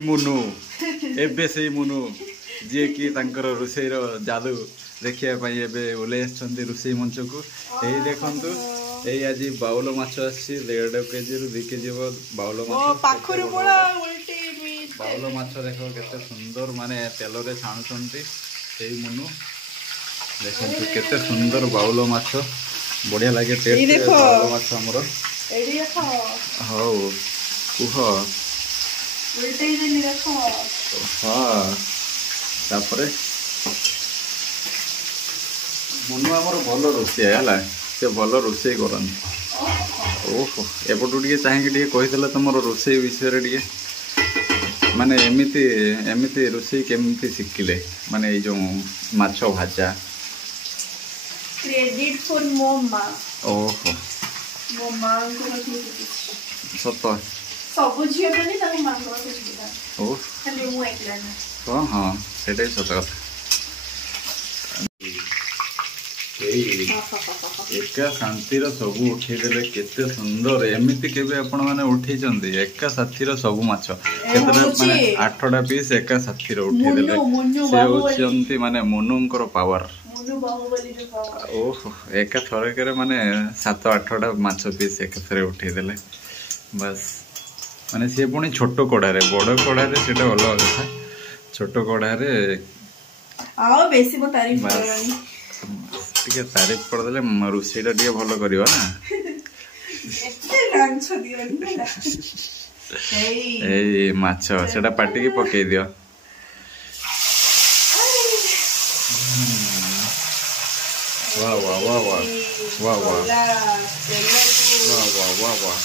मुनु एबे से मुनु जी कि रोषेर जादू देखा ओल्लै रोषे मंच को यही देखु यही आज बाउल माछ आसी 1.5 केजी रु 2 केजी बाउल माछ बाउल माछ देख के सुंदर माने तेल रे छाणुचंती यही मुनु देखो केते सुंदर बाउल माछ बढ़िया लगे टेस्ट बाउल माछ हमरो हौ कुह हाँ तापर मुनु आमर भल रोषे है से भल रोषे करन ओहो एपटू टे चाहिए कहीदेला तुम रोषे विषय टे माने एमती एमती रोषे केमती शिखिले माने जो माछ भाजा क्रेडिट फॉर मो मां ओहो मो मां को सत सब झील मैंने माँ को खाली मु एकला ना हाँ हाँ सेटा ही सत कथा एका शांतिर सब उठेदेले केते सुंदर एमिति केबे आपण माने उठेचंदी एका साथीर सब माछ केतरा माने 8टा पीस एका साथीर उठेदेले से होचंती माने मुनुंकर पावर मुनु बाहुबली जो पावर ओहो एका थरकरे माने 7-8टा माछ पीस एका थरे उठेदेले बस माने से पुणी छोट कड़ारे बड़ कड़ारे सेटा अलग कथा छोट कड़ारे आओ बेसी मो तारीफ करनी टिके तारीफ कर देले रोषेटा टिके भलो करियो ना एते लांछ दियोनी ना ए माछ सेटा पाटी के पके दियो वाह वाह वाह वाह वाह वाह वाह वाह वाह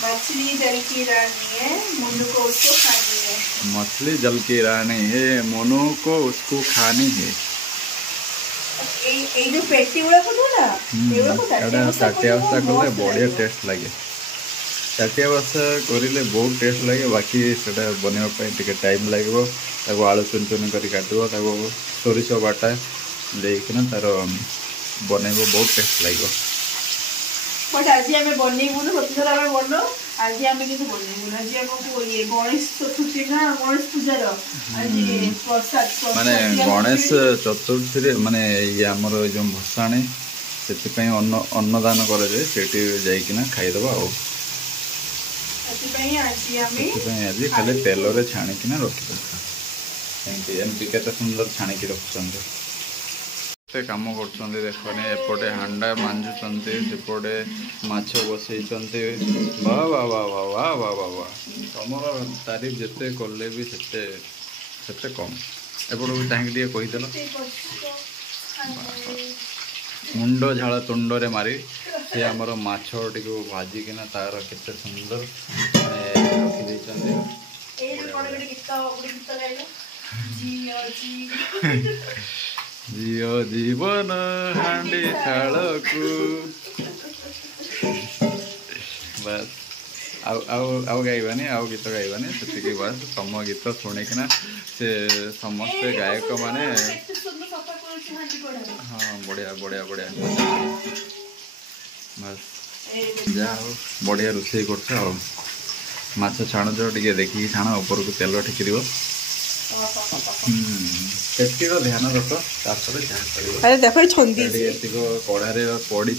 मछली जल की रानी है मुनु को उसको खानी है मछली जल की रानी है मुनु को उसको खानी है ए जो पेटी गुड़ा को ना एवढा को ताटिया अवस्था करले बढ़िया टेस्ट लगे ताटिया अवस्था करिले बहुत टेस्ट लगे बाकी सेटा बनेवा पय टिके टाइम लागबो ताको आलू चुन चुन करी काटबो ताको सोरिष बाटा देइकिना तार बनेबो बहुत टेस्ट लागबो बट आज हमें बनेबो ना सत्तर हमें बनो आज हमें किछु बनेबो आज हमको ये गणेश चतुर्थी ना गणेश पूजार आज प्रसाद माने गणेश चतुर्थी रे माने ये हमर जो भसाणी सेति पय अन्नदान करे जे सेठी जाई किना खाइ दबा आ सेति पय आज खाली तेल रे छाणी किना रखि दबा एमपी केते सुंदर छाणी की रखछन्ते काम कर देखने एपटे हांडा मांजुचंते सेपटे माछ बसईचंते वाह वाह वाह वाह वाह वाह वाह वाह तुमर तारीफ जिते कले भी सेते कम एपट भी चाहिए कहीदेल मुंड झाड़ तुंड रे मारी से आमर माछ टी भाजिकिना तार केते सुंदर रखी जियो जीवन हांडी छाड़कू बस आउ गाइबानी आउ गीत गाइबानी से बस तुम गीत शुणिकिना से समस्ते गायक माने हाँ बढ़िया बढ़िया बढ़िया बस जा हो बढ़िया रोषे कर माछ छाणुच टे देखिए छाण ऊपर को तेल ठिकी ध्यान रख अरे देखो छंदी कड़ारे पड़ी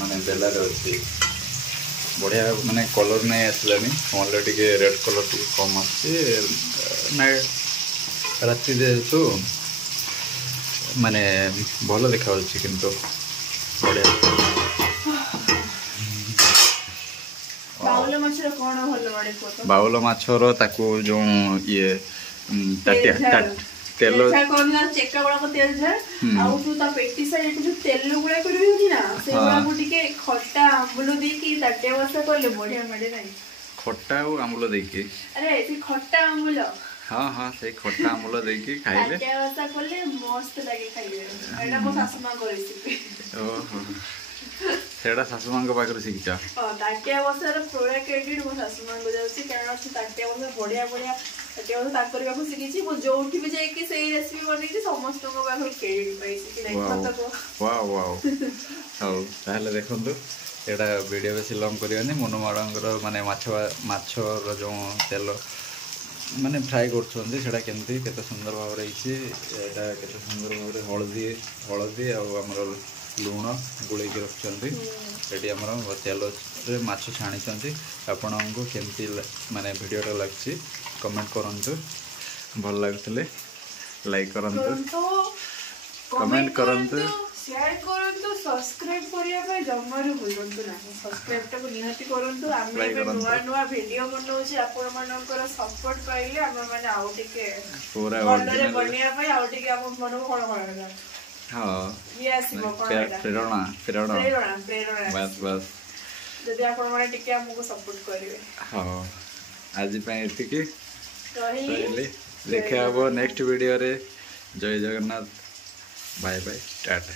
माने बेलार अच्छी बढ़िया माने कलर नहीं आसलानी कमल टे रेड कलर टे कम राति जेहेतु माने भल देखा किंतु बढ़िया बाउल माछर ताकू जो ये ताटिया तेल चेका गुड़ा को तेल झाड़ आउ तो ता पेटी साइड जो तेल गुड़ा कर होती ना से गुड़ा को टिके खट्टा आंबुल दे की ताटिया बसा करले बढ़िया मडे नाही खट्टा और आंबुल दे की अरे से खट्टा आंबुल हां हां से खट्टा आंबुल दे की खाइले ताटिया बसा करले मस्त लागे खाइले एटा मो सासु मां करैसी ओहो सेडा सासु मां को पाकर शिखिचा हां ताटिया बसार पूरा क्रेडिट मो सासु मां को जाउसी कारण से ताटिया बसा बढ़िया बढ़िया ताटिया बसा ताकर बाकू शिखिची मो जोठी भी जाई कि सेही रेसिपी बनेची समस्त को बाकू क्रेडिट पाइसी कि नहीं पता को वाओ वाओ हाउ ताहले देखंतु ଏଇଟା ଭିଡ଼ିଓ ବେଶୀ ଲଙ୍ଗ୍ କରିବାନି। ମନୁ ମାଡ଼ଙ୍କର ମାନେ ମାଛର ଯେଉଁ ତେଲ ମାନେ ଫ୍ରାଏ କରୁଛନ୍ତି ସେଇଟା କେତେ ସୁନ୍ଦର ଭାବରେ ହେଇଛି। ଏଇଟା କେତେ ସୁନ୍ଦର ଭାବରେ ହଳଦୀ ଆଉ ଆମର ଲୁଣ ଗୋଳେଇକି ରଖିଛନ୍ତି। ଏଠି ଆମର ତେଲରେ ମାଛ ଛାଣିଛନ୍ତି। ଆପଣଙ୍କୁ କେମିତି ମାନେ ଭିଡ଼ିଓଟା ଲାଗୁଛି କମେଣ୍ଟ କରନ୍ତୁ। ଭଲ ଲାଗୁଥିଲେ ଲାଇକ୍ କରନ୍ତୁ, କମେଣ୍ଟ କରନ୍ତୁ, ସେୟାର କରନ୍ତୁ, ସବସ୍କ୍ରାଇବ କରିବା ପାଇଁ ଜମାରୁ ଭୁଲନ୍ତୁ ନାହିଁ। ସବସ୍କ୍ରାଇବଟାକୁ ନିହାତି କରନ୍ତୁ। ଆମେ ଏବେ ନୂଆ ଭିଡ଼ିଓ ବନଉଛି, ଆପଣମାନଙ୍କର ସପୋର୍ଟ ପାଇଲେ ଆମେମାନେ ଆଉ ଟିକେ ପୁରା ଭଲରେ ବନେଇବା ପାଇଁ ଆଉ ଟିକେ ଆମ ମନକୁ କଣ ହେଲା ଇଏ ଆସିବ ପ୍ରେରଣା ବାସ୍ ଯଦି ଆପଣମାନେ ଟିକେ ଆମକୁ ସପୋର୍ଟ କରିବେ। ହଁ, ଆଜି ପାଇଁ ଏତିକି ରହିଲି। ଦେଖା ହବ ନେକ୍ସଟ ଭିଡ଼ିଓରେ। ଜୟ ଜଗନ୍ନାଥ, ବାଏ ବାଏ, ଟାଟା।